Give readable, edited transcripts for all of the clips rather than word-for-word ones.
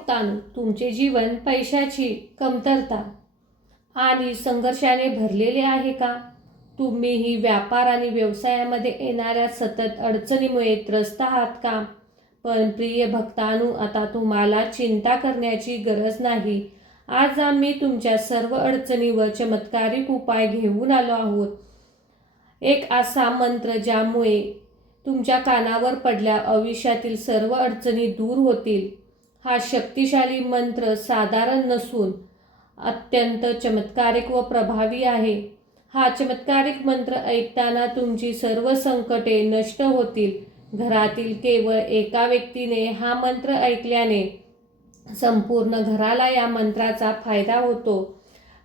भक्तांनो, तुमचे जीवन पैशाची कमतरता आणि संघर्षाने भरलेले आहे का? तुम्हीही व्यापार आणि व्यवसायामध्ये येणाऱ्या सतत अडचणीमुळे त्रस्त आहात का? पण प्रिय भक्तांनो, आता तुम्हाला चिंता करण्याची गरज नाही. आज आम्ही तुमच्या सर्व अडचणीवर चमत्कारिक उपाय घेऊन आलो आहोत. एक असा मंत्र ज्यामुळे तुमच्या कानावर पडल्या आयुष्यातील सर्व अडचणी दूर होतील. हा शक्तिशाली मंत्र साधारण नसून अत्यंत चमत्कारिक व प्रभावी आहे. हा चमत्कारिक मंत्र ऐकताना तुमची सर्व संकटे नष्ट होतील. घरातील केवळ एका व्यक्तीने हा मंत्र ऐकल्याने संपूर्ण घराला या मंत्राचा फायदा होतो.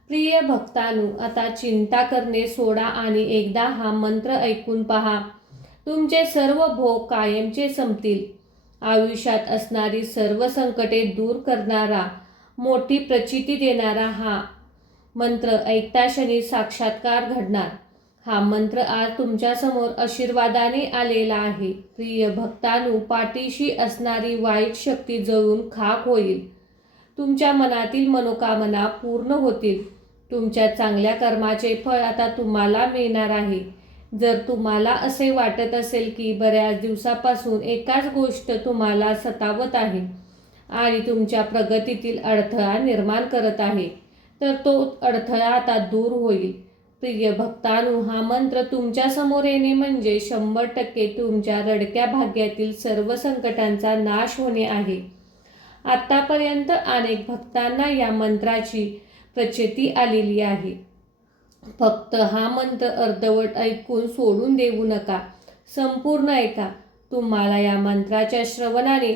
प्रिय भक्तांनो, आता चिंता करणे सोडा आणि एकदा हा मंत्र ऐकून पहा. तुमचे सर्व भोग कायमचे संपतील. आयुष्यात असणारी सर्व संकटे दूर करणारा, मोठी प्रचिती देणारा हा मंत्र ऐकता क्षणी साक्षात्कार घडणार. हा मंत्र आज तुमच्यासमोर आशीर्वादाने आलेला आहे. प्रिय भक्तांनो, पाठीशी असणारी वाईट शक्ती जळून खाक होईल. तुमच्या मनातील मनोकामना पूर्ण होतील. तुमच्या चांगल्या कर्माचे फळ आता तुम्हाला मिळणार आहे. जर तुम्हाला असे वाटत असेल की बऱ्याच दिवसापासून एकाच गोष्ट तुम्हाला सतावत आहे आणि तुमच्या प्रगतीतील अडथळा निर्माण करत आहे, तर तो अडथळा आता दूर होईल. प्रिय भक्तांनो, हा मंत्र तुमच्या समोर येणे म्हणजे 100% तुमच्या रडक्या भाग्यातील सर्व संकटांचा नाश होणे आहे. आतापर्यंत अनेक भक्तांना या मंत्राची प्रचिती आलेली आहे. फक्त हा मंत्र अर्धवट ऐकून सोडून देऊ नका. संपूर्ण ऐका. तुम्हाला या मंत्राच्या श्रवणाने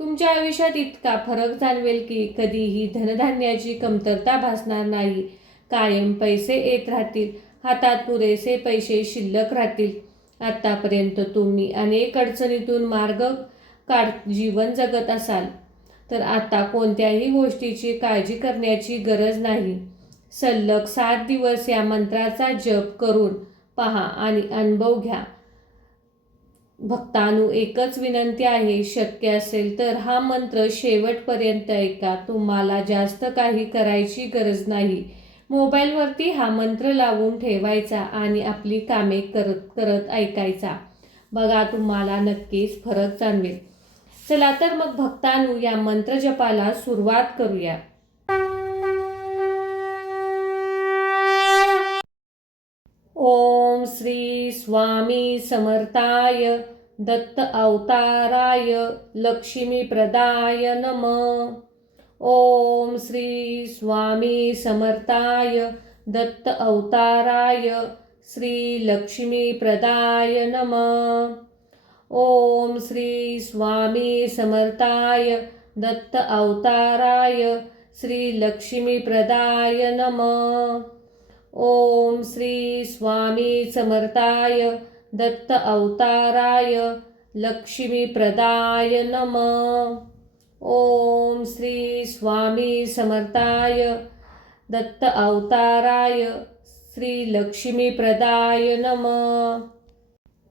तुमच्या आयुष्यात इतका फरक जाणवेल की कधीही धनधान्याची कमतरता भासणार नाही. कायम पैसे येत राहतील. हातात पुरेसे पैसे शिल्लक राहतील. आतापर्यंत तुम्ही अनेक अडचणीतून मार्ग काढत जीवन जगत असाल, तर आता कोणत्याही गोष्टीची काळजी करण्याची गरज नाही. सलग 7 दिवस या मंत्राचा जप करून पहा आणि अनुभव घ्या. भक्तांनो, एकच विनंती आहे, शक्य असेल तर हा मंत्र शेवटपर्यंत ऐका. तुम्हाला जास्त काही करायची गरज नाही. मोबाईलवरती हा मंत्र लावून ठेवायचा आणि आपली कामे करत करत ऐकायचा. बघा, तुम्हाला नक्कीच फरक जाणवेल. चला तर मग भक्तांनो, या मंत्र जपाला सुरुवात करूया. ओम श्री स्वामी समर्थाय दत्त अवताराय लक्ष्मी प्रदाय नमः. ओम श्री स्वामी समर्थाय दत्त अवताराय श्री लक्ष्मी प्रदाय नमः. ओम श्री स्वामी समर्थाय दत्त अवताराय श्री लक्ष्मी प्रदाय नमः. ओम श्री स्वामी समर्थाय दत्त अवताराय लक्ष्मी प्रदाय नमः. ओम श्री स्वामी समर्थाय दत्त अवताराय श्री लक्ष्मी प्रदाय नमः.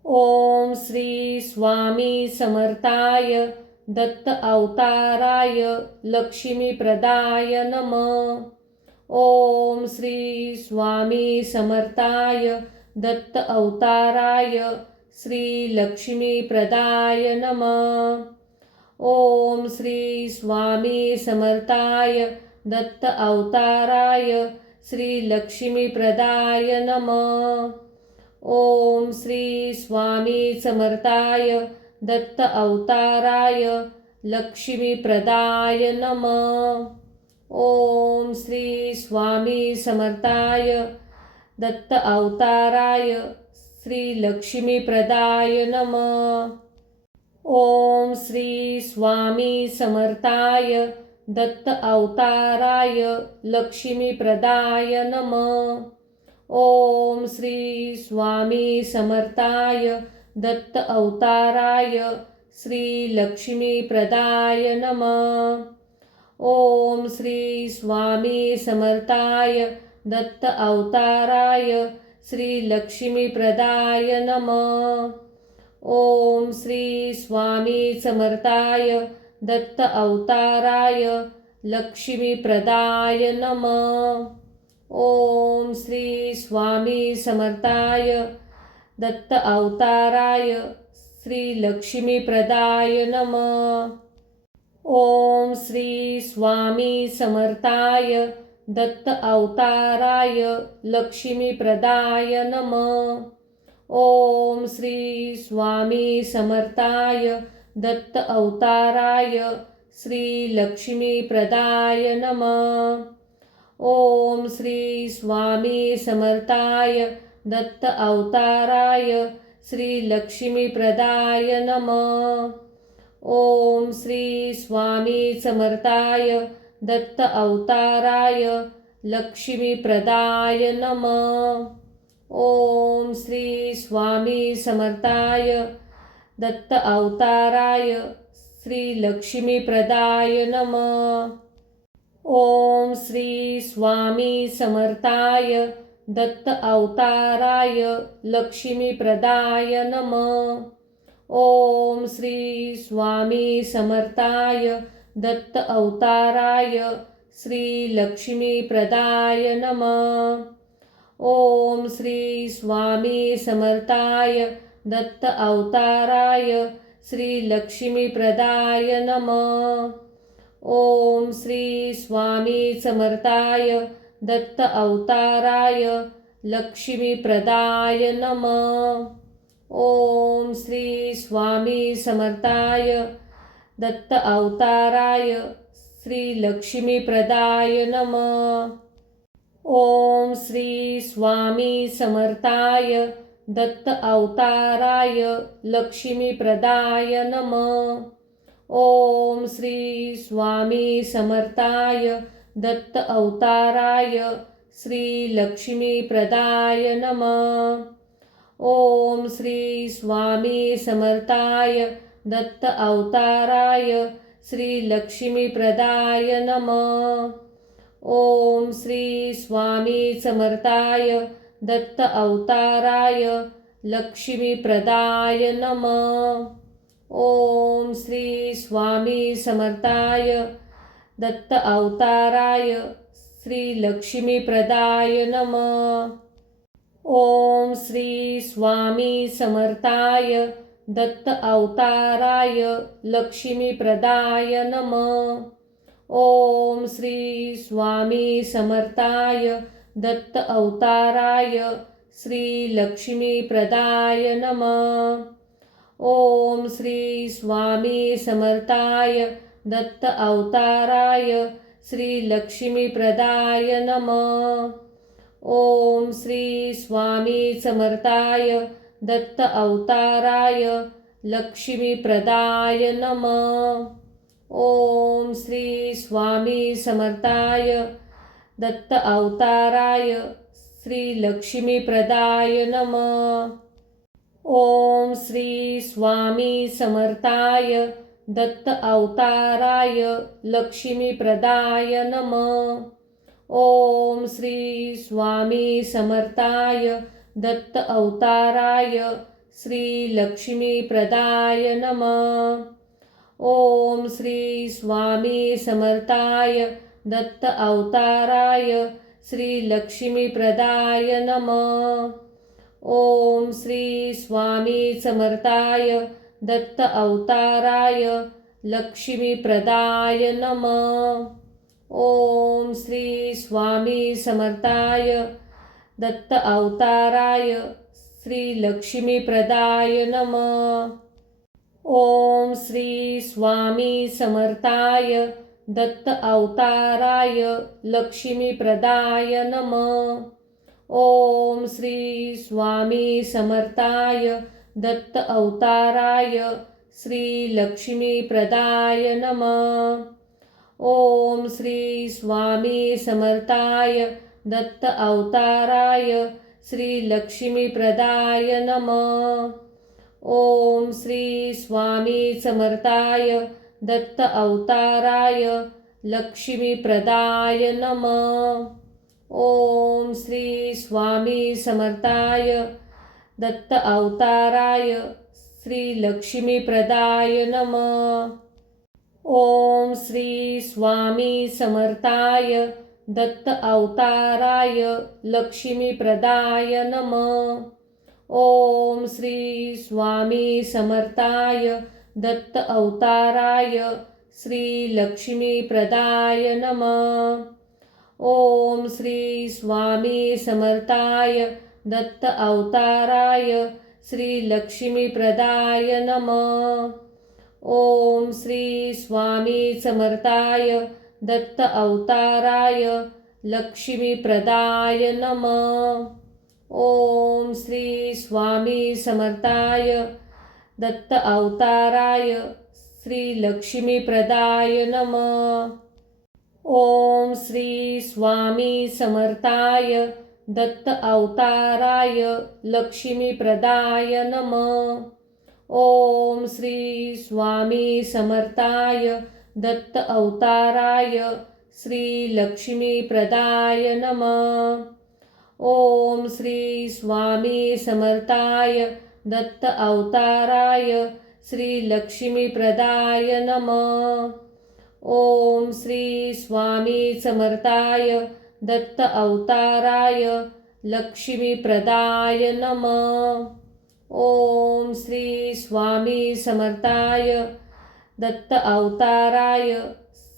ओम श्री स्वामी समर्थाय दत्त अवताराय लक्ष्मी प्रदाय नमः. ओम श्री स्वामी समर्थाय दत्त अवताराय श्री लक्ष्मी प्रदाय नमः. ओम श्री स्वामी समर्थाय दत्त अवताराय श्री लक्ष्मी प्रदाय नमः. ओम श्री स्वामी समर्थाय दत्त अवताराय लक्ष्मी प्रदाय नमः. ओम श्री स्वामी समर्थाय दत्त अवताराय श्री लक्ष्मी प्रदाय नमः. ओम श्री स्वामी समर्थाय दत्त अवताराय लक्ष्मी प्रदाय नमः. ओम श्री स्वामी समर्थाय दत्त अवताराय श्री लक्ष्मी प्रदाय नमः. ओम श्री स्वामी समर्थाय दत्त अवताराय श्री लक्ष्मी प्रदाय नमः. ओम श्री स्वामी समर्थाय दत्त अवताराय लक्ष्मीप्रदाय नमः. ओम श्री स्वामी समर्थाय दत्त अवताराय श्री लक्ष्मीप्रदाय नमः. ओम श्री स्वामी समर्थाय दत्त अवताराय लक्ष्मीप्रदाय नमः. ओम श्री स्वामी समर्थाय दत्त अवताराय श्री लक्ष्मीप्रदाय नमः. ओम श्री स्वामी समर्थाय दत्त अवताराय श्री लक्ष्मीप्रदाय नमः. ओम श्री स्वामी समर्थाय दत्त अवताराय लक्ष्मीप्रदाय नमः. ओम श्री स्वामी समर्थाय दत्त अवताराय श्री लक्ष्मीप्रदाय नमः. ओम श्री स्वामी समर्थाय दत्त अवताराय लक्ष्मीप्रदाय नमः. ओम श्री स्वामी समर्थाय दत्त अवताराय श्री लक्ष्मीप्रदाय नमः. ओम श्री स्वामी समर्थाय दत्त अवताराय श्री लक्ष्मीप्रदाय नमः. ओम श्री स्वामी समर्थाय दत्त अवताराय लक्ष्मीप्रदाय नमः. ओम श्री स्वामी समर्थाय दत्त अवताराय श्री लक्ष्मीप्रदाय नमः. ओम श्री स्वामी समर्थाय दत्त अवताराय लक्ष्मीप्रदाय नमः. ओम श्री स्वामी समर्थाय दत्त अवताराय श्री लक्ष्मीप्रदाय नमः. ओम श्री स्वामी समर्थाय दत्त अवताराय श्री लक्ष्मीप्रदाय नमः. ओम श्री स्वामी समर्थाय दत्त अवताराय लक्ष्मीप्रदाय नमः. ओम श्री स्वामी समर्थाय दत्त अवताराय श्री लक्ष्मीप्रदाय नमः. ओम श्री स्वामी समर्थाय दत्त अवताराय लक्ष्मीप्रदाय नमः. ओम श्री स्वामी समर्थाय दत्त अवताराय श्री लक्ष्मीप्रदाय नमः. ओम श्री स्वामी समर्थाय दत्त अवताराय श्री लक्ष्मीप्रदाय नमः. ओम श्री स्वामी समर्थाय दत्त अवताराय लक्ष्मीप्रदाय नमः. ओम श्री स्वामी समर्थाय दत्त अवताराय श्री लक्ष्मीप्रदाय नमः. ओम श्री स्वामी समर्थाय दत्त अवताराय लक्ष्मीप्रदाय नमः. ओम श्री स्वामी समर्थाय दत्त अवताराय श्री लक्ष्मीप्रदाय नमः. ओम श्री स्वामी समर्थाय दत्त अवताराय श्री लक्ष्मीप्रदाय नमः. ओम श्री स्वामी समर्थाय दत्त अवताराय लक्ष्मीप्रदाय नमः. ओम श्री स्वामी समर्थाय दत्त अवताराय श्री लक्ष्मीप्रदाय नमः. ओम श्री स्वामी समर्थाय दत्त अवताराय लक्ष्मीप्रदाय नमः. ओम श्री स्वामी समर्थाय दत्त अवताराय श्री लक्ष्मीप्रदाय नमः. ओम श्री स्वामी समर्थाय दत्त अवताराय श्री लक्ष्मीप्रदाय नमः. ओम श्री स्वामी समर्थाय दत्त अवताराय लक्ष्मीप्रदाय नमः. ओम श्री स्वामी समर्थाय दत्त अवताराय श्री लक्ष्मीप्रदाय नमः. ओम श्री स्वामी समर्थाय दत्त अवताराय लक्ष्मीप्रदाय नमः। ओम श्री स्वामी समर्थाय दत्त अवताराय श्री लक्ष्मीप्रदाय नमः। ओम श्री स्वामी समर्थाय दत्त अवताराय श्री लक्ष्मीप्रदाय नमः। ओम श्री स्वामी समर्थाय दत्त अवताराय लक्ष्मीप्रदाय नमः। ओम श्री स्वामी समर्थाय दत्त अवताराय श्री लक्ष्मीप्रदाय नमः। ओम श्री स्वामी समर्थाय दत्त अवताराय लक्ष्मीप्रदाय नमः। ओम श्री स्वामी समर्थाय दत्त अवताराय श्री लक्ष्मीप्रदाय नमः। ओम श्री स्वामी समर्थाय दत्त अवताराय श्री लक्ष्मीप्रदाय नमः। ओम श्री स्वामी समर्थाय दत्त अवताराय लक्ष्मीप्रदाय नमः। ओम श्री स्वामी समर्थाय दत्त अवताराय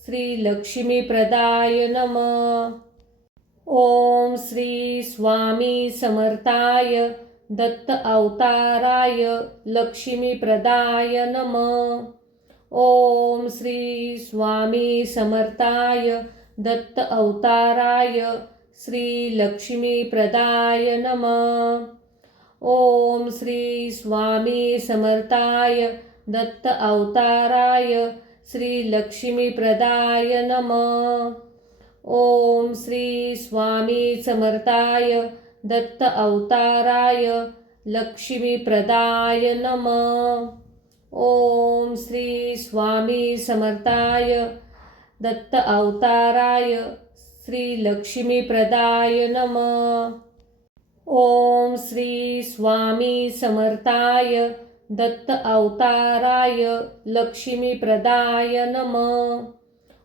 श्री लक्ष्मीप्रदाय नमः। ओम श्री स्वामी समर्थाय दत्त अवताराय लक्ष्मीप्रदाय नमः। ओम श्री स्वामी समर्थाय दत्त अवताराय श्री लक्ष्मीप्रदाय नमः। ओम श्री स्वामी समर्थाय दत्त अवताराय श्री लक्ष्मीप्रदाय नमः। ओम श्री स्वामी समर्थाय दत्त अवताराय लक्ष्मीप्रदाय नमः। ओम श्री स्वामी समर्थाय दत्त अवताराय श्री लक्ष्मीप्रदाय नमः। ओम श्री स्वामी समर्थाय दत्त अवताराय लक्ष्मीप्रदाय नमः।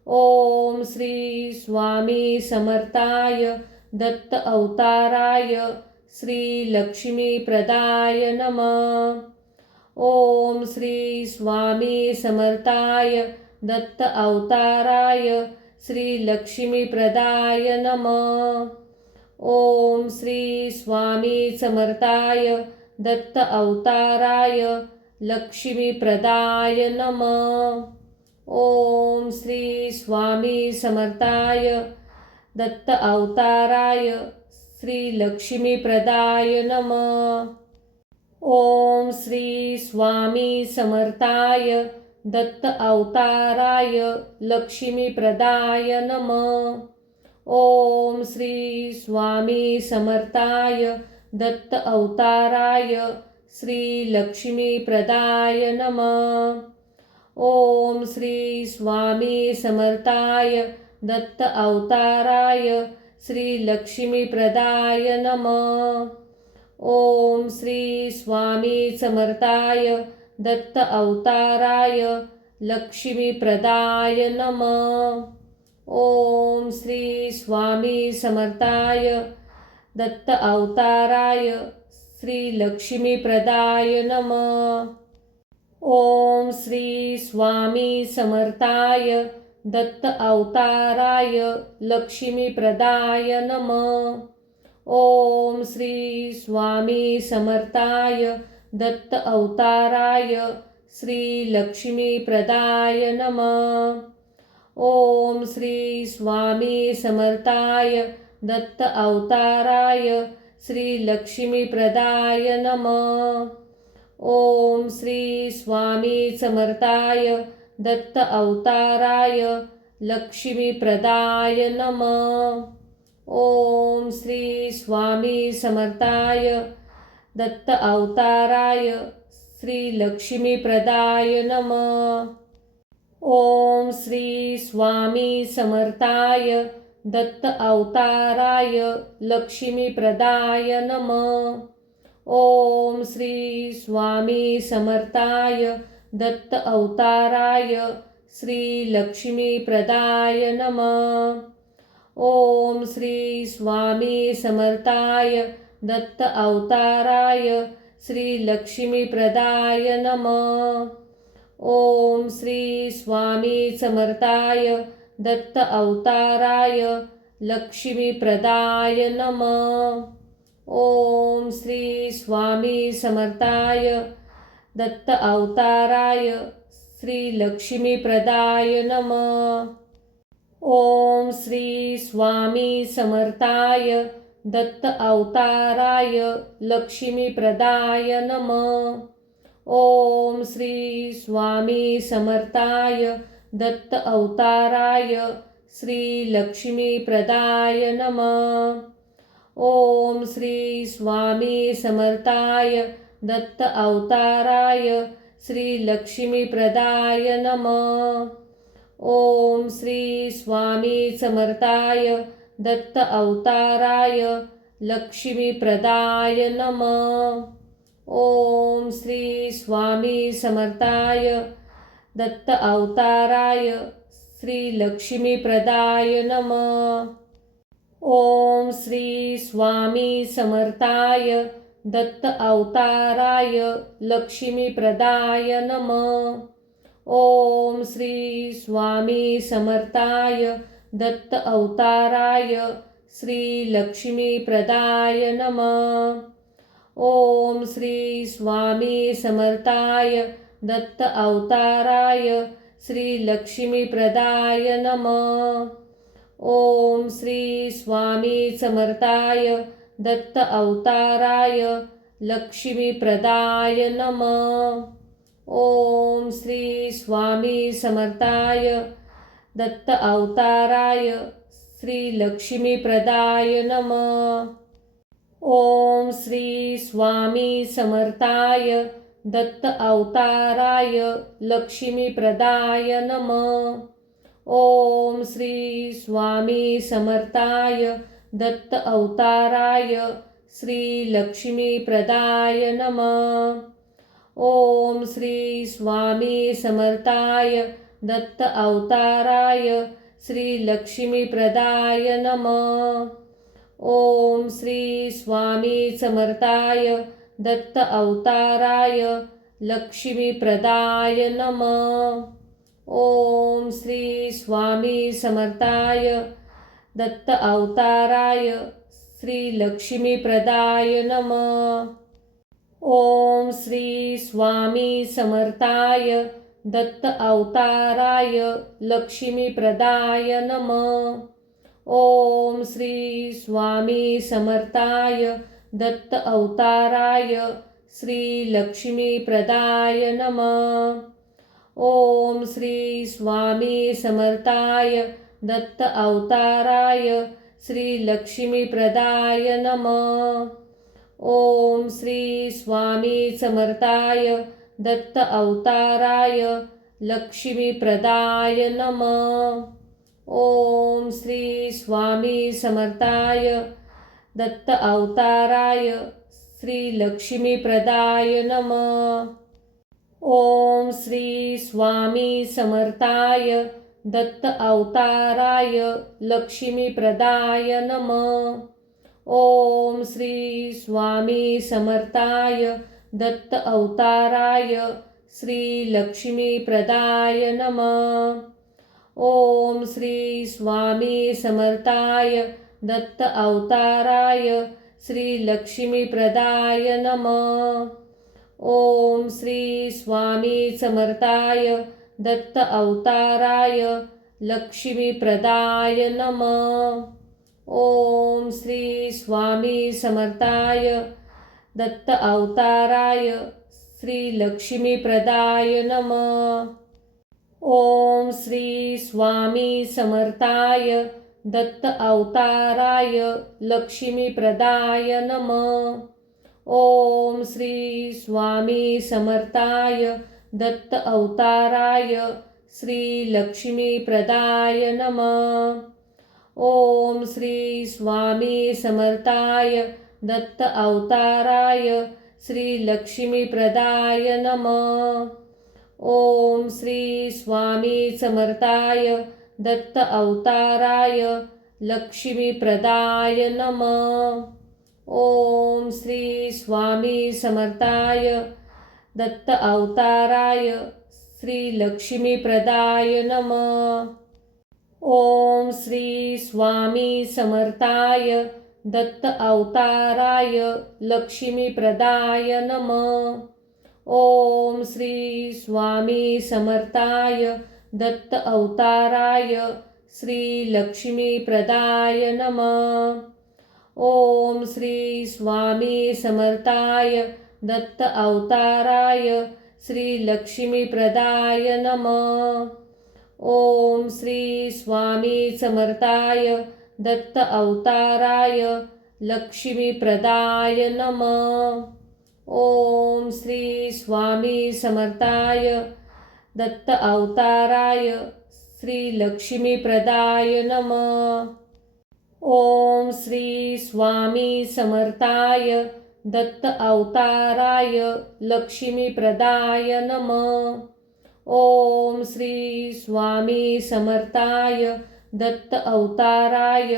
ओम श्री स्वामी समर्थाय दत्त अवताराय श्री लक्ष्मीप्रदाय नमः। ओम श्री स्वामी समर्थाय दत्त अवताराय श्री लक्ष्मीप्रदाय नमः। ओम श्री स्वामी समर्थाय दत्त अवताराय लक्ष्मीप्रदाय नमः। ओम श्री स्वामी समर्थाय दत्त अवताराय श्री लक्ष्मीप्रदाय नमः। ओम श्री स्वामी समर्थाय दत्त अवताराय लक्ष्मीप्रदाय नमः। ओम श्री स्वामी समर्थाय दत्त अवताराय श्री लक्ष्मीप्रदाय नमः। ओम श्री स्वामी समर्थाय दत्त अवताराय श्री लक्ष्मीप्रदाय नमः। ओम श्री स्वामी समर्थाय दत्त अवताराय लक्ष्मीप्रदाय नमः। ओम श्री स्वामी समर्थाय दत्त अवताराय श्री लक्ष्मीप्रदाय नमः। ओम श्री स्वामी समर्थाय दत्त अवताराय लक्ष्मीप्रदाय नमः। ओम श्री स्वामी समर्थाय दत्त अवताराय श्री लक्ष्मीप्रदाय नमः। ओम श्री स्वामी समर्थाय दत्त अवताराय श्री लक्ष्मीप्रदाय नमः। ओम श्री स्वामी समर्थाय दत्त अवताराय लक्ष्मीप्रदाय नमः। ओम श्री स्वामी समर्थाय दत्त अवताराय श्री लक्ष्मीप्रदाय नमः। ओम श्री स्वामी समर्थाय दत्त अवताराय लक्ष्मीप्रदाय नमः। ओम श्री स्वामी समर्थाय दत्त अवताराय श्रीलक्ष्मीप्रदाय नमः. ओम श्री स्वामी समर्थाय दत्त अवताराय श्रीलक्ष्मीप्रदाय नमः. ओम श्री स्वामी समर्थाय दत्त अवताराय लक्ष्मीप्रदाय नमः. ओम श्री स्वामी समर्थाय दत्त अवताराय श्रीलक्ष्मीप्रदाय नमः. ओम श्री स्वामी समर्थाय दत्त अवताराय लक्ष्मीप्रदाय नमः. ओम श्री स्वामी समर्थाय दत्त अवताराय श्रीलक्ष्मीप्रदाय नमः. ओम श्री स्वामी समर्थाय दत्त अवताराय श्रीलक्ष्मीप्रदाय नमः. ओम श्री स्वामी समर्थाय दत्त अवताराय लक्ष्मीप्रदाय नमः. ओम श्री स्वामी समर्थाय दत्त अवताराय श्रीलक्ष्मीप्रदाय नमः. ओम श्री स्वामी समर्थाय दत्त अवताराय लक्ष्मीप्रदाय नमः. ओम श्री स्वामी समर्थाय दत्त अवताराय श्रीलक्ष्मीप्रदाय नमः. ओम श्री स्वामी समर्थाय दत्त अवताराय श्रीलक्ष्मीप्रदाय नमः. ओम श्री स्वामी समर्थाय दत्त अवताराय लक्ष्मीप्रदाय नमः. ओम श्री स्वामी समर्थाय दत्त अवताराय श्रीलक्ष्मीप्रदाय नमः. ओम श्री स्वामी समर्थाय दत्त अवताराय लक्ष्मीप्रदाय नमः. ओम श्री स्वामी समर्थाय दत्त अवताराय श्रीलक्ष्मीप्रदाय नमः. ओम श्री स्वामी समर्थाय दत्त अवताराय श्रीलक्ष्मीप्रदाय नमः. ओम श्री स्वामी समर्थाय दत्त अवताराय लक्ष्मीप्रदाय नमः. ओम श्री स्वामी समर्थाय दत्त अवताराय श्रीलक्ष्मीप्रदाय नमः. ओम श्री स्वामी समर्थाय दत्त अवताराय लक्ष्मीप्रदाय नमः. ओम श्री स्वामी समर्थाय दत्त अवताराय श्रीलक्ष्मीप्रदाय नमः. ओम श्री स्वामी समर्थाय दत्त अवताराय श्रीलक्ष्मीप्रदाय नमः. ओम श्री स्वामी समर्थाय दत्त अवताराय लक्ष्मीप्रदाय नमः. ओम श्री स्वामी समर्थाय दत्त अवताराय श्रीलक्ष्मीप्रदाय नमः. ओम श्री स्वामी समर्थाय दत्त अवताराय लक्ष्मीप्रदाय नमः. ओम श्री स्वामी समर्थाय दत्त अवताराय श्रीलक्ष्मीप्रदाय नमः. ओम श्री स्वामी समर्थाय दत्त अवताराय श्रीलक्ष्मीप्रदाय नमः. ओम श्री स्वामी समर्थाय दत्त अवताराय लक्ष्मीप्रदाय नमः. ओम श्री स्वामी समर्थाय दत्त अवताराय श्रीलक्ष्मीप्रदाय नमः. ओम श्री स्वामी समर्थाय दत्त अवताराय लक्ष्मीप्रदाय नमः. ओम श्री स्वामी समर्थाय दत्त अवताराय श्रीलक्ष्मीप्रदाय नमः. ओम श्री स्वामी समर्थाय दत्त अवताराय श्रीलक्ष्मीप्रदाय नमः. ओम श्री स्वामी समर्थाय दत्त अवताराय लक्ष्मीप्रदाय नमः। ओम श्री स्वामी समर्थाय दत्त अवताराय श्री लक्ष्मीप्रदाय नमः। ओम श्री स्वामी समर्थाय दत्त अवताराय लक्ष्मीप्रदाय नमः। ओम श्री स्वामी समर्थाय दत्त अवताराय श्री लक्ष्मीप्रदाय नमः। ओम श्री स्वामी समर्थाय दत्त अवताराय श्री लक्ष्मीप्रदाय नमः। ओम श्री स्वामी समर्थाय दत्त अवताराय लक्ष्मीप्रदाय नमः। ओम श्री स्वामी समर्थाय दत्त अवताराय श्री लक्ष्मीप्रदाय नमः। ओम श्री स्वामी समर्थाय दत्त अवताराय लक्ष्मीप्रदाय नमः। ओम श्री स्वामी समर्थाय दत्त अवताराय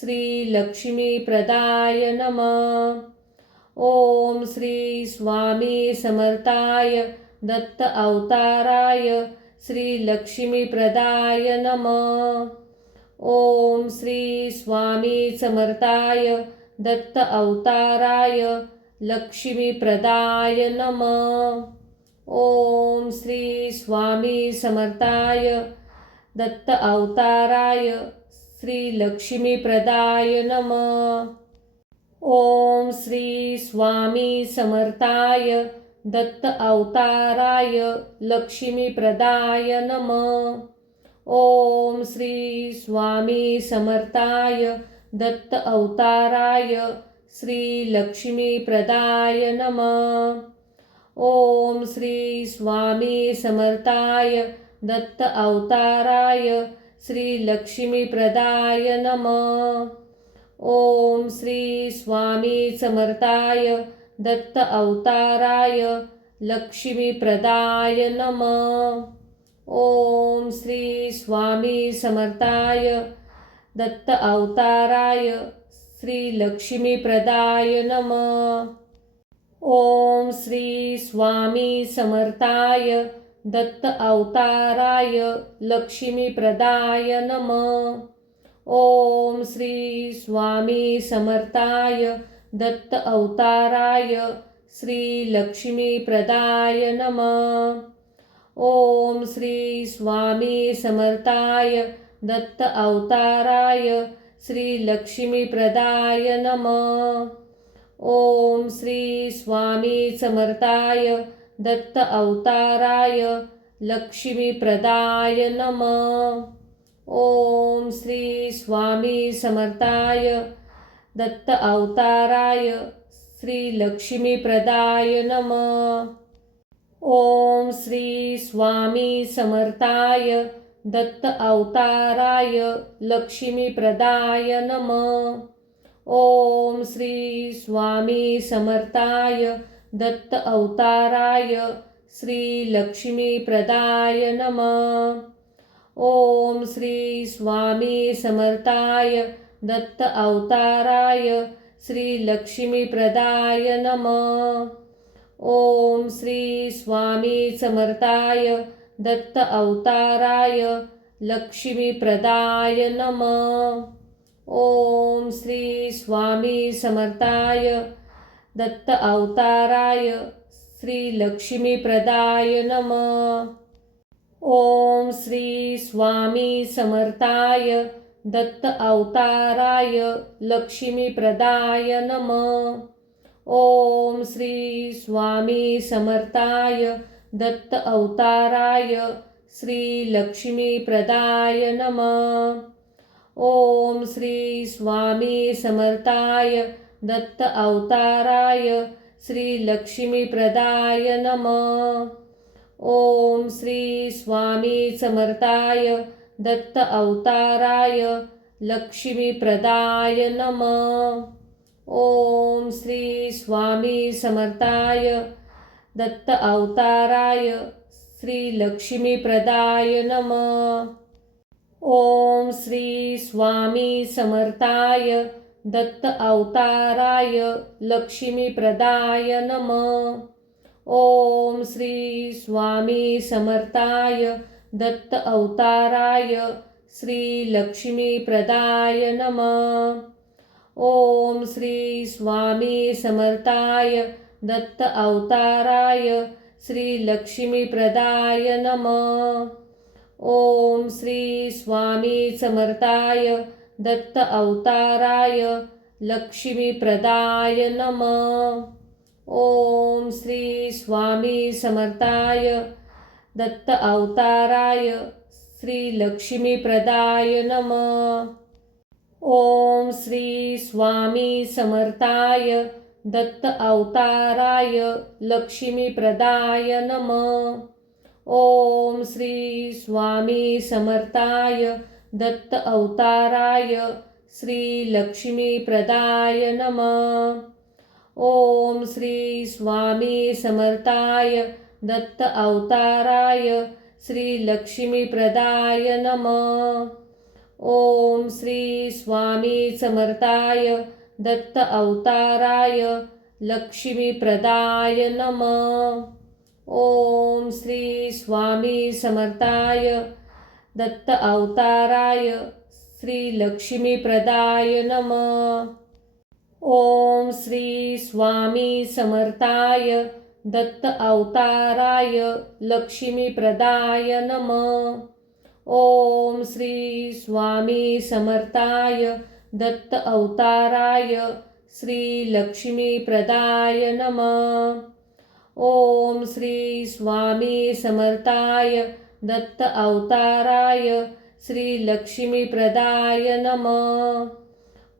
श्री लक्ष्मीप्रदाय नमः। ओम श्री स्वामी समर्थाय दत्त अवताराय श्री लक्ष्मीप्रदाय नमः। ओम श्री स्वामी समर्थाय दत्त अवताराय लक्ष्मीप्रदाय नमः। ओम श्री स्वामी समर्थाय दत्त अवताराय श्री लक्ष्मीप्रदाय नमः। ओम श्री स्वामी समर्थाय दत्त अवताराय लक्ष्मीप्रदाय नमः। ओम श्री स्वामी समर्थाय दत्त अवताराय श्री लक्ष्मीप्रदाय नमः। ओम श्री स्वामी समर्थाय दत्त अवताराय श्री लक्ष्मीप्रदाय नमः। ओम श्री स्वामी समर्थाय दत्त अवताराय लक्ष्मीप्रदाय नमः। ओम श्री स्वामी समर्थाय दत्त अवताराय श्री लक्ष्मीप्रदाय नमः। ओम श्री स्वामी समर्थाय दत्त अवताराय लक्ष्मीप्रदाय नमः। ओम श्री स्वामी समर्थाय दत्त अवताराय श्री लक्ष्मीप्रदाय नमः। ओम श्री स्वामी समर्थाय दत्त अवताराय श्री लक्ष्मीप्रदाय नमः। ओम श्री स्वामी समर्थाय दत्त अवताराय लक्ष्मीप्रदाय नमः। ओम श्री स्वामी समर्थाय दत्त अवताराय श्री लक्ष्मीप्रदाय नमः। ओम श्री स्वामी समर्थाय दत्त अवताराय लक्ष्मीप्रदाय नमः। ओम श्री स्वामी समर्थाय दत्त अवताराय श्री लक्ष्मीप्रदाय नमः। ओम श्री स्वामी समर्थाय दत्त अवताराय श्री लक्ष्मीप्रदाय नमः। ओम श्री स्वामी समर्थाय दत्त अवताराय लक्ष्मीप्रदाय नमः। ओम श्री स्वामी समर्थाय दत्त अवताराय श्री लक्ष्मीप्रदाय नमः। ओम श्री स्वामी समर्थाय दत्त अवताराय लक्ष्मीप्रदाय नमः। ओम श्री स्वामी समर्थाय दत्त अवताराय श्री लक्ष्मीप्रदाय नमः। ओम श्री स्वामी समर्थाय दत्त अवताराय श्री लक्ष्मीप्रदाय नमः। ओम श्री स्वामी समर्थाय दत्त अवताराय लक्ष्मीप्रदाय नमः। ओम श्री स्वामी समर्थाय दत्त अवताराय श्री लक्ष्मीप्रदाय नमः. ओम श्री स्वामी समर्थाय दत्त अवताराय लक्ष्मीप्रदाय नमः. ओम श्री स्वामी समर्थाय दत्त अवताराय श्री लक्ष्मीप्रदाय नमः. ओम श्री स्वामी समर्थाय दत्त अवताराय श्री लक्ष्मीप्रदाय नमः. ओम श्री स्वामी समर्थाय दत्त अवताराय लक्ष्मीप्रदाय नमः. ओम श्री स्वामी समर्थाय दत्त अवताराय श्री लक्ष्मीप्रदाय नमः. ओम श्री स्वामी समर्थाय दत्त अवताराय लक्ष्मीप्रदाय नमः. ओम श्री स्वामी समर्थाय दत्त अवताराय श्री लक्ष्मीप्रदाय नमः. ओम श्री स्वामी समर्थाय दत्त अवताराय श्री लक्ष्मीप्रदाय नमः. ओम श्री स्वामी समर्थाय दत्त अवताराय लक्ष्मीप्रदाय नमः. ओम श्री स्वामी समर्थाय दत्त अवताराय श्री लक्ष्मीप्रदाय नमः. ओम श्री स्वामी समर्थाय दत्त अवताराय लक्ष्मीप्रदाय नमः. ओम श्री स्वामी समर्थाय दत्त अवताराय श्री लक्ष्मीप्रदाय नमः. ओम श्री स्वामी समर्थाय दत्त अवताराय श्री लक्ष्मीप्रदाय नमः.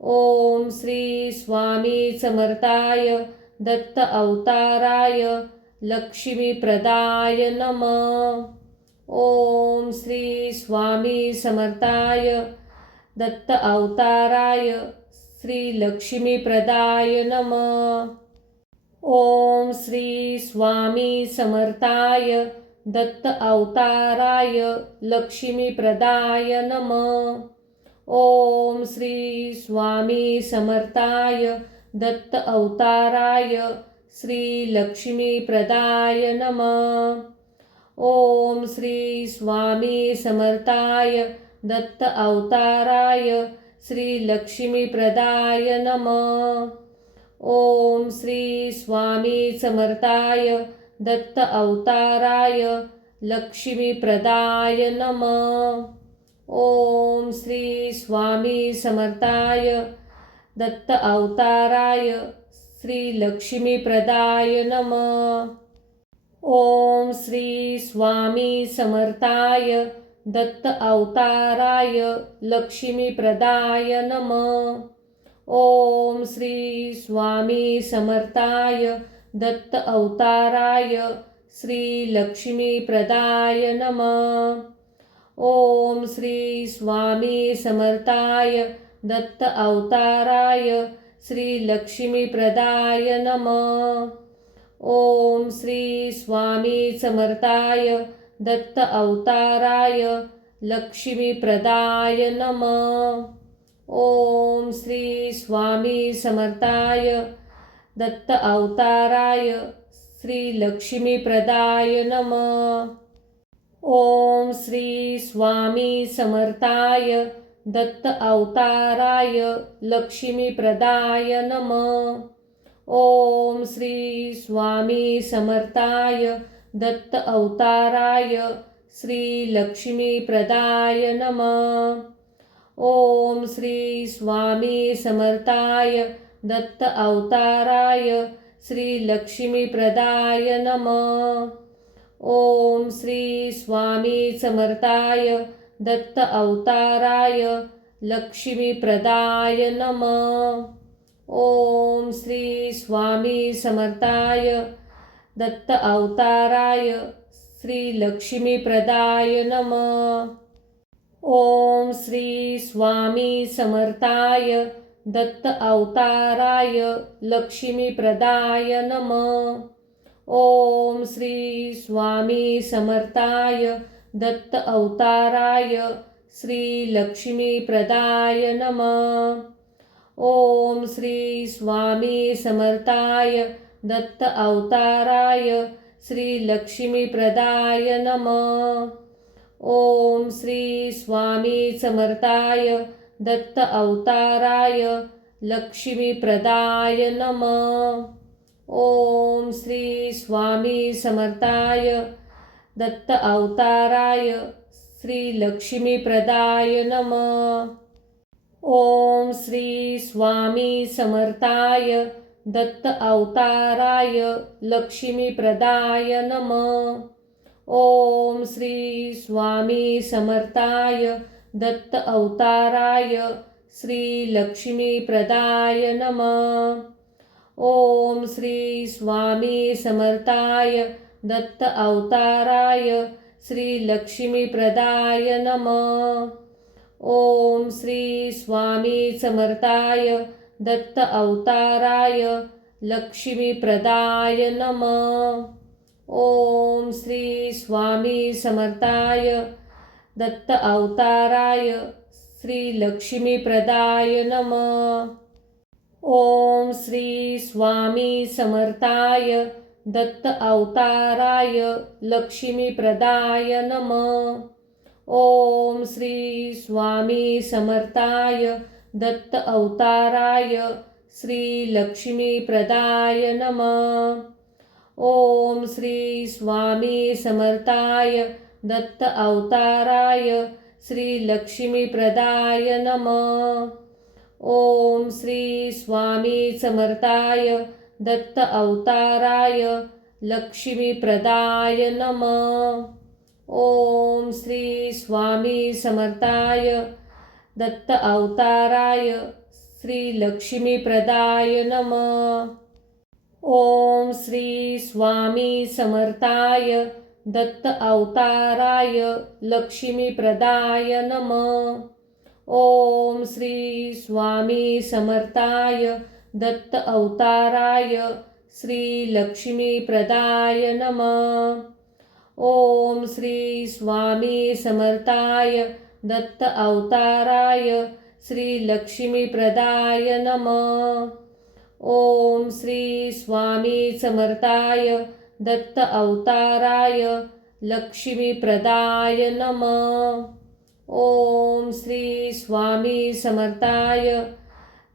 ओम श्री स्वामी समर्थाय दत्त अवताराय लक्ष्मीप्रदाय नमः. ओम श्री स्वामी समर्थाय दत्त अवताराय श्री लक्ष्मीप्रदाय नमः. ओम श्री स्वामी समर्थाय दत्त अवताराय लक्ष्मीप्रदाय नमः. ओम श्री स्वामी समर्थाय दत्त अवताराय श्री लक्ष्मीप्रदाय नमः. ओम श्री स्वामी समर्थाय दत्त अवताराय श्री लक्ष्मीप्रदाय नमः. ओम श्री स्वामी समर्थाय दत्त अवताराय लक्ष्मीप्रदाय नमः. ओम श्री स्वामी समर्थाय दत्त अवताराय श्री लक्ष्मीप्रदाय नमः. ओम श्री स्वामी समर्थाय दत्त अवताराय लक्ष्मीप्रदाय नमः. ओम श्री स्वामी समर्थाय दत्त अवताराय श्री लक्ष्मीप्रदाय नमः. ओम श्री स्वामी समर्थाय दत्त अवताराय श्री लक्ष्मीप्रदाय नमः. ओम श्री स्वामी समर्थाय दत्त अवताराय लक्ष्मीप्रदाय नमः. ओम श्री स्वामी समर्थाय दत्त अवताराय श्री लक्ष्मीप्रदाय नमः. ओम श्री स्वामी समर्थाय दत्त अवताराय लक्ष्मीप्रदाय नमः. ओम श्री स्वामी समर्थाय दत्त अवताराय श्री लक्ष्मीप्रदाय नमः. ओम श्री स्वामी समर्थाय दत्त अवताराय श्री लक्ष्मीप्रदाय नमः. ओम श्री स्वामी समर्थाय दत्त अवताराय लक्ष्मीप्रदाय नमः. ओम श्री स्वामी समर्थाय दत्त अवताराय श्री लक्ष्मीप्रदाय नमः. ओम श्री स्वामी समर्थाय दत्त अवताराय लक्ष्मीप्रदाय नमः. ओम श्री स्वामी समर्थाय दत्त अवताराय श्री लक्ष्मी प्रदाय नमः। ओम श्री स्वामी समर्थाय दत्त अवताराय श्री लक्ष्मी प्रदाय नमः। ओम श्री स्वामी समर्थाय दत्त अवताराय लक्ष्मी प्रदाय नमः। ओम श्री स्वामी समर्थाय दत्त अवताराय श्री लक्ष्मी प्रदाय नमः। ओम श्री स्वामी समर्थाय दत्त अवताराय लक्ष्मी प्रदाय नमः। ओम श्री स्वामी समर्थाय दत्त अवताराय श्री लक्ष्मी प्रदाय नमः। ओम श्री स्वामी समर्थाय दत्त अवताराय श्री लक्ष्मी प्रदाय नमः। ओम श्री स्वामी समर्थाय दत्त अवताराय लक्ष्मी प्रदाय नमः। ओम श्री स्वामी समर्थाय दत्त अवताराय श्री लक्ष्मी प्रदाय नमः। ओम श्री स्वामी समर्थाय दत्त अवताराय लक्ष्मी प्रदाय नमः। ओम श्री स्वामी समर्थाय दत्त अवताराय श्री लक्ष्मी प्रदाय नमः। ओम श्री स्वामी समर्थाय दत्त अवताराय श्री लक्ष्मी प्रदाय नमः। ओम श्री स्वामी समर्थाय दत्त अवताराय लक्ष्मी प्रदाय नमः। ओम श्री स्वामी समर्थाय दत्त अवताराय श्री लक्ष्मी प्रदाय नमः। ओम श्री स्वामी समर्थाय दत्त अवताराय लक्ष्मी प्रदाय नमः। ओम श्री स्वामी समर्थाय दत्त अवताराय श्री लक्ष्मी प्रदाय नमः। ओम श्री स्वामी समर्थाय दत्त अवताराय श्री लक्ष्मी प्रदाय नमः। ओम श्री स्वामी समर्थाय दत्त अवताराय लक्ष्मी प्रदाय नमः। ओम श्री स्वामी समर्थाय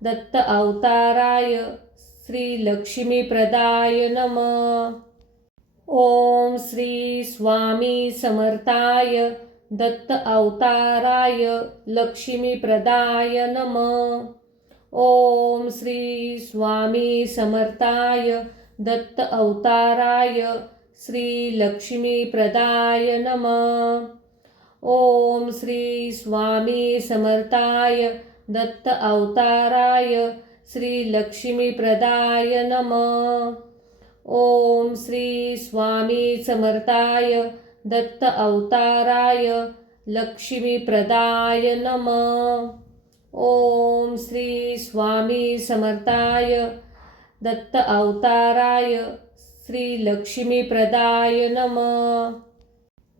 दत्त अवताराय श्री लक्ष्मी प्रदाय नमः। ओम श्री स्वामी समर्थाय दत्त अवताराय लक्ष्मी प्रदाय नमः। ओम श्री स्वामी समर्थाय दत्त अवताराय श्री लक्ष्मी प्रदाय नमः। ओम श्री स्वामी समर्थाय दत्त अवताराय श्री लक्ष्मी प्रदाय नमः। ओम श्री स्वामी समर्थाय दत्त अवताराय लक्ष्मी प्रदाय नमः। ओम श्री स्वामी समर्थाय दत्त अवताराय श्री लक्ष्मी प्रदाय नमः।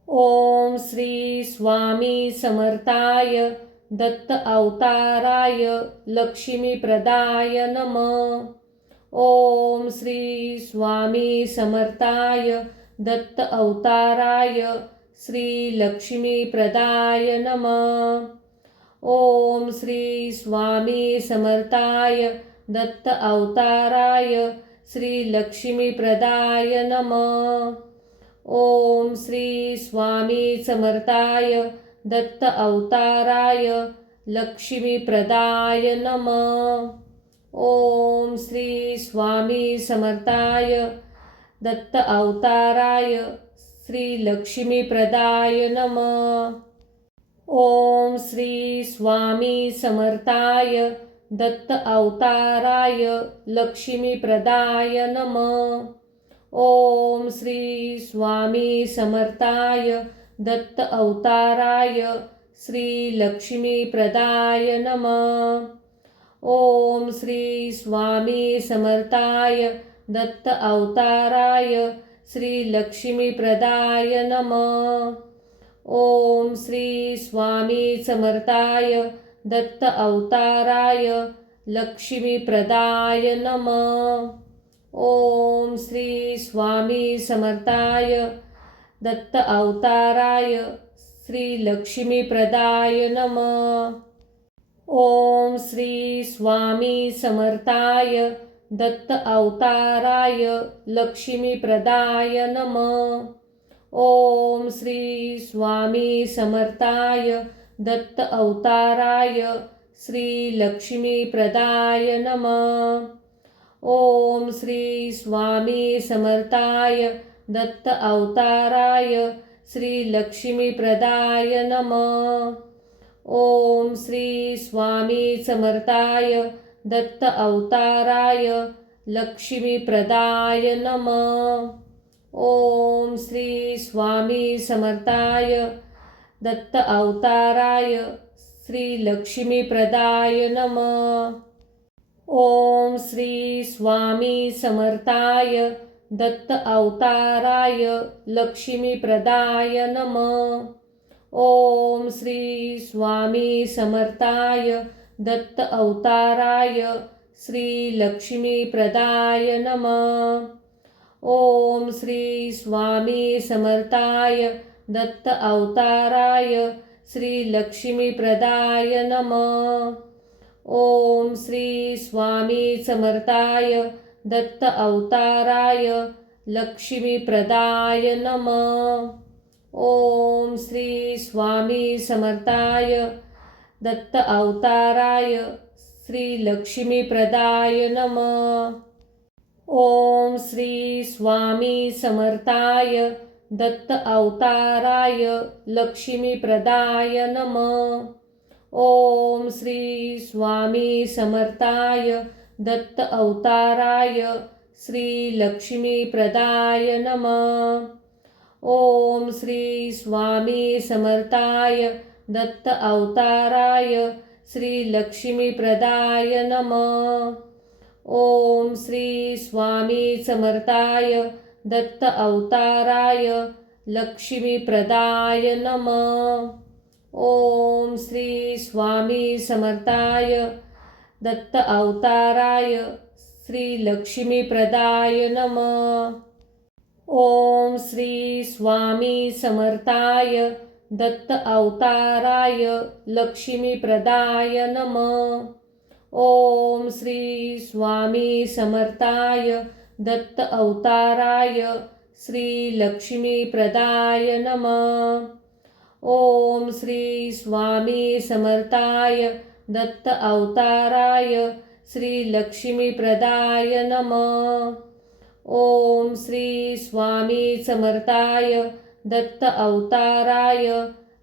ओम श्री स्वामी समर्थाय दत्त अवताराय लक्ष्मी प्रदाय नमः। ओम श्री स्वामी समर्थाय दत्त अवताराय श्री लक्ष्मी प्रदाय नमः। ओम श्री स्वामी समर्थाय दत्त अवताराय श्री लक्ष्मी प्रदाय नमः। ओम श्री स्वामी समर्थाय दत्त अवताराय लक्ष्मी प्रदाय नमः। ओम श्री स्वामी समर्थाय दत्त अवताराय श्री लक्ष्मी प्रदाय नमः। ओम श्री स्वामी समर्थाय दत्त अवताराय लक्ष्मी प्रदाय नमः। ओम श्री स्वामी समर्थाय दत्त अवताराय श्री लक्ष्मी प्रदाय नमः। ओम श्री स्वामी समर्थाय दत्त अवताराय श्री लक्ष्मीप्रदाय नमः. ओम श्री स्वामी समर्थाय दत्त अवताराय लक्ष्मीप्रदाय नमः. ओम श्री स्वामी समर्थाय दत्त अवताराय श्री लक्ष्मीप्रदाय नमः. ओम श्री स्वामी समर्थाय दत्त अवताराय लक्ष्मीप्रदाय नमः. ओम श्री स्वामी समर्थाय दत्त अवताराय श्री लक्ष्मीप्रदाय नमः. ओम श्री स्वामी समर्थाय दत्त अवताराय श्री लक्ष्मीप्रदाय नमः. ओम श्री स्वामी समर्थाय दत्त अवताराय लक्ष्मीप्रदाय नमः. ओम श्री स्वामी समर्थाय दत्त अवताराय श्री लक्ष्मीप्रदाय नमः. ओम श्री स्वामी समर्थाय दत्त अवताराय लक्ष्मीप्रदाय नमः. ओम श्री स्वामी समर्थाय दत्त अवताराय श्री लक्ष्मीप्रदाय नमः. ओम श्री स्वामी समर्थाय दत्त अवताराय श्री लक्ष्मीप्रदाय नमः. ओम श्री स्वामी समर्थाय दत्त अवताराय लक्ष्मीप्रदाय नमः. ओम श्री स्वामी समर्थाय दत्त अवताराय श्री लक्ष्मीप्रदाय नमः. ओम श्री स्वामी समर्थाय दत्त अवताराय लक्ष्मीप्रदाय नमः. ओम श्री स्वामी समर्थाय दत्त अवताराय श्री लक्ष्मीप्रदाय नमः. ओम श्री स्वामी समर्थाय दत्त अवताराय श्री लक्ष्मीप्रदाय नमः. ओम श्री स्वामी समर्थाय दत्त अवताराय लक्ष्मीप्रदाय नमः. ओम श्री स्वामी समर्थाय दत्त अवताराय श्री लक्ष्मीप्रदाय नमः. ओम श्री स्वामी समर्थाय दत्त अवताराय लक्ष्मीप्रदाय नमः. ओम श्री स्वामी समर्थाय दत्त अवताराय श्री लक्ष्मीप्रदाय नमः. ओम श्री स्वामी समर्थाय दत्त अवताराय श्री लक्ष्मीप्रदाय नमः. ओम श्री स्वामी समर्थाय दत्त अवताराय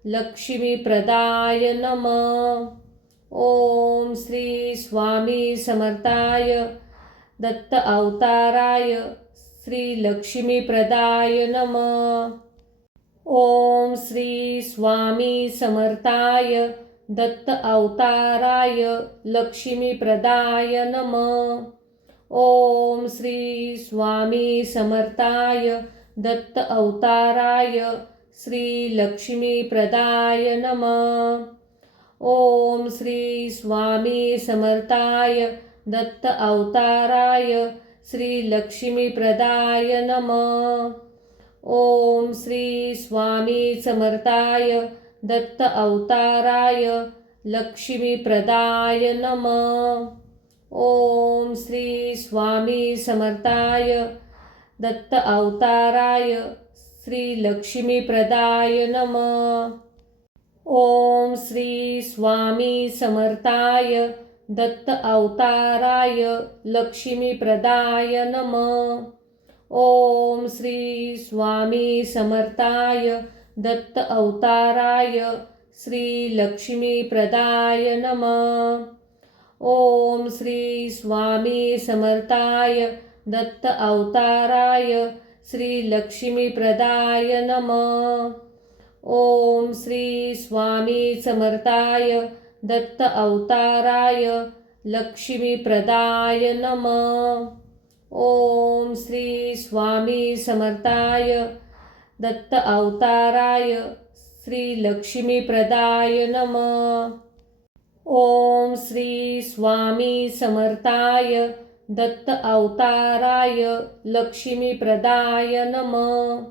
लक्ष्मीप्रदाय नमः. ओम श्री स्वामी समर्थाय दत्त अवताराय श्री लक्ष्मीप्रदाय नमः. ओम श्री स्वामी समर्थाय दत्त अवताराय लक्ष्मीप्रदाय नमः. ओम श्री स्वामी समर्थाय दत्त अवताराय श्री लक्ष्मीप्रदाय नमः. ओम श्री स्वामी समर्थाय दत्त अवताराय श्री लक्ष्मीप्रदाय नमः. ओम श्री स्वामी समर्थाय दत्त अवताराय लक्ष्मीप्रदाय नमः. ओम श्री स्वामी समर्थाय दत्त अवताराय श्री लक्ष्मीप्रदाय नमः. ओम श्री स्वामी समर्थाय दत्त अवताराय लक्ष्मीप्रदाय नमः. ओम श्री स्वामी समर्थाय दत्त अवताराय श्री लक्ष्मीप्रदाय नमः. ओम श्री स्वामी समर्थाय दत्त अवताराय श्री लक्ष्मीप्रदाय नमः. ओम श्री स्वामी समर्थाय दत्त अवताराय लक्ष्मीप्रदाय नमः. ओम श्री स्वामी समर्थाय दत्त अवताराय श्री लक्ष्मीप्रदाय नमः। ओम श्री स्वामी समर्थाय दत्त अवताराय लक्ष्मीप्रदाय नमः।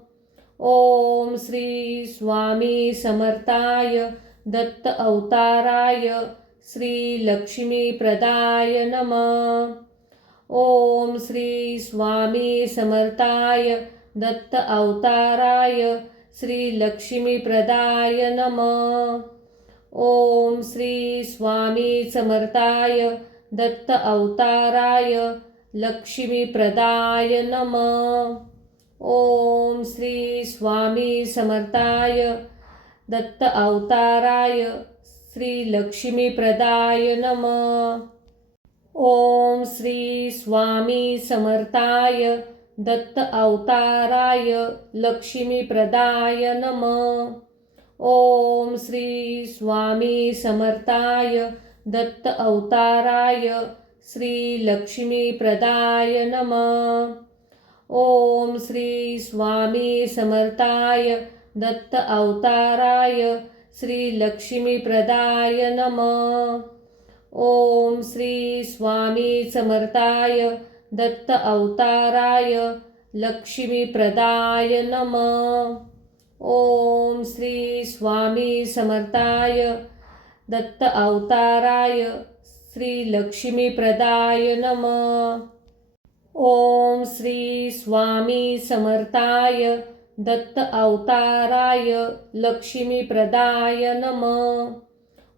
ओम श्री स्वामी समर्थाय दत्त अवताराय श्री लक्ष्मीप्रदाय नमः। ओम श्री स्वामी समर्थाय दत्त अवताराय श्री लक्ष्मीप्रदाय नमः। ओम श्री स्वामी समर्थाय दत्त अवताराय लक्ष्मीप्रदाय नमः। ओम श्री स्वामी समर्थाय दत्त अवताराय श्री लक्ष्मीप्रदाय नमः। ओम श्री स्वामी समर्थाय दत्त अवताराय लक्ष्मीप्रदाय नमः। ओम श्री स्वामी समर्थाय दत्त अवताराय श्री लक्ष्मीप्रदाय नमः। ओम श्री स्वामी समर्थाय दत्त अवताराय श्री लक्ष्मीप्रदाय नमः। ओम श्री स्वामी समर्थाय दत्त अवताराय लक्ष्मीप्रदाय नमः। ओम श्री स्वामी समर्थाय दत्त अवताराय श्री लक्ष्मीप्रदाय नमः। ओम श्री स्वामी समर्थाय दत्त अवताराय लक्ष्मीप्रदाय नमः।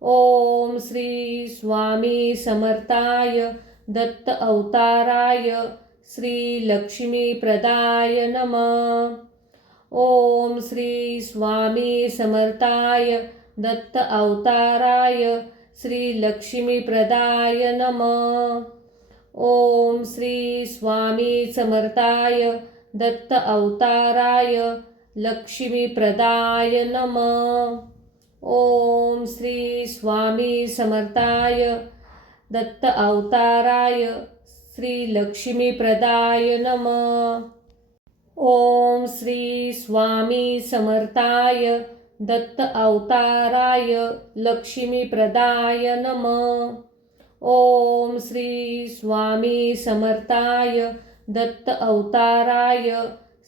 ओम श्री स्वामी समर्थाय दत्त अवताराय श्री लक्ष्मीप्रदाय नमः। ओम श्री स्वामी समर्थाय दत्त अवताराय श्री लक्ष्मीप्रदाय नमः। ओम श्री स्वामी समर्थाय दत्त अवताराय लक्ष्मीप्रदाय नमः। ओम श्री स्वामी समर्थाय दत्त अवताराय श्री लक्ष्मीप्रदाय नमः। ओम श्री स्वामी समर्थाय दत्त अवताराय लक्ष्मीप्रदाय नमः। ओम श्री स्वामी समर्थाय दत्त अवताराय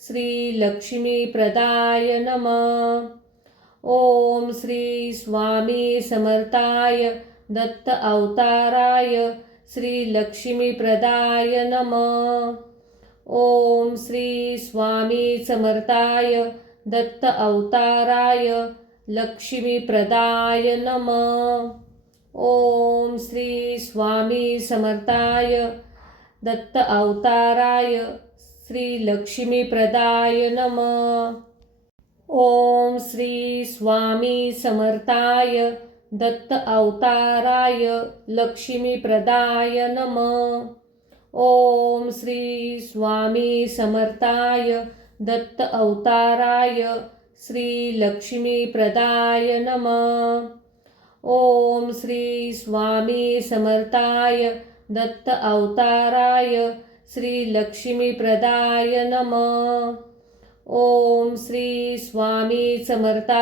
श्री लक्ष्मीप्रदाय नमः। ओम श्री स्वामी समर्थाय दत्त अवताराय श्री लक्ष्मीप्रदाय नमः। ओम श्री स्वामी समर्थाय दत्त अवताराय लक्ष्मीप्रदाय नमः। ओम श्री स्वामी समर्थाय दत्त अवताराय श्री लक्ष्मीप्रदाय नमः। ओम श्री स्वामी समर्थाय दत्त अवताराय लक्ष्मीप्रदाय नमः। ओम श्री स्वामी समर्थाय दत्त अवताराय श्री लक्ष्मीप्रदाय नमः। ओम श्री स्वामी समर्थाय दत्त अवताराय श्री लक्ष्मीप्रदाय नमः। ओम श्री स्वामी समर्थाय